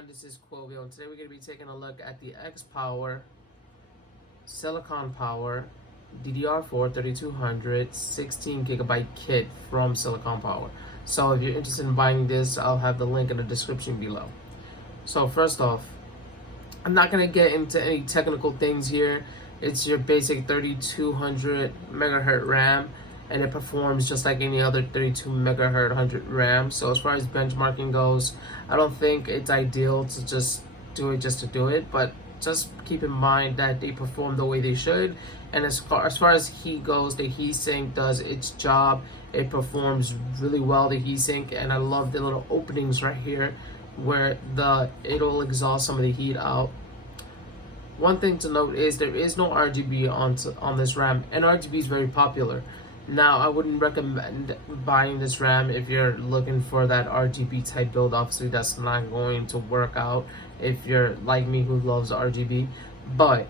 everyone, this is Quovio, and today we're going to be taking a look at the XPOWER Silicon Power DDR4 3200 16GB kit from Silicon Power. So if you're interested in buying this, I'll have the link in the description below. So first off, I'm not going to get into any technical things here. It's your basic 3200 megahertz RAM, and it performs just like any other 32 megahertz 100 RAM. So as far as benchmarking goes, I don't think it's ideal to just do it, but just keep in mind that they perform the way they should. And as far as heat goes, the heatsink does its job. It performs really well, the heatsink, and I love the little openings right here where it'll exhaust some of the heat out. One thing to note is there is no RGB on this RAM, and RGB is very popular. Now, I wouldn't recommend buying this RAM if you're looking for that RGB type build. Obviously, that's not going to work out if you're like me who loves RGB. But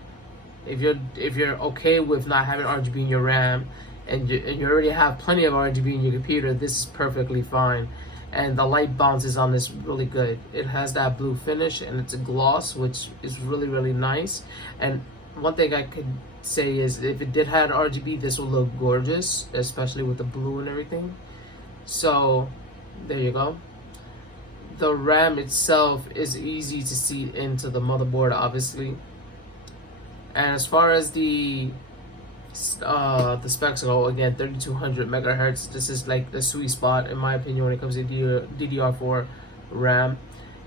if you're okay with not having RGB in your RAM, and you already have plenty of RGB in your computer, this is perfectly fine. And the light bounces on this really good. It has that blue finish, and it's a gloss, which is really nice. And one thing I could say is if it did have RGB, this would look gorgeous, especially with the blue and everything. So there you go. The RAM itself is easy to see into the motherboard, obviously. And as far as the specs go, again, 3200 megahertz. This is like the sweet spot in my opinion when it comes to DDR4 RAM.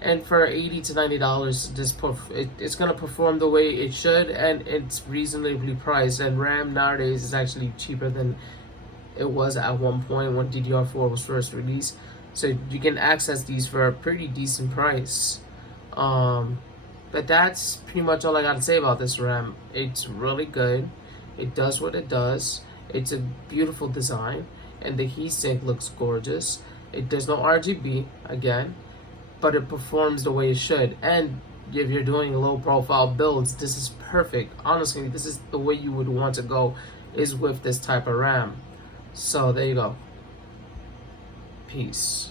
And for $80 to $90, it's gonna perform the way it should, and it's reasonably priced. And RAM nowadays is actually cheaper than it was at one point when DDR4 was first released. So you can access these for a pretty decent price. But that's pretty much all I gotta say about this RAM. It's really good. It does what it does. It's a beautiful design, and the heatsink looks gorgeous. There's no RGB again, but it performs the way it should. And if you're doing low profile builds, this is perfect. Honestly, this is the way you would want to go, is with this type of RAM. So there you go. Peace.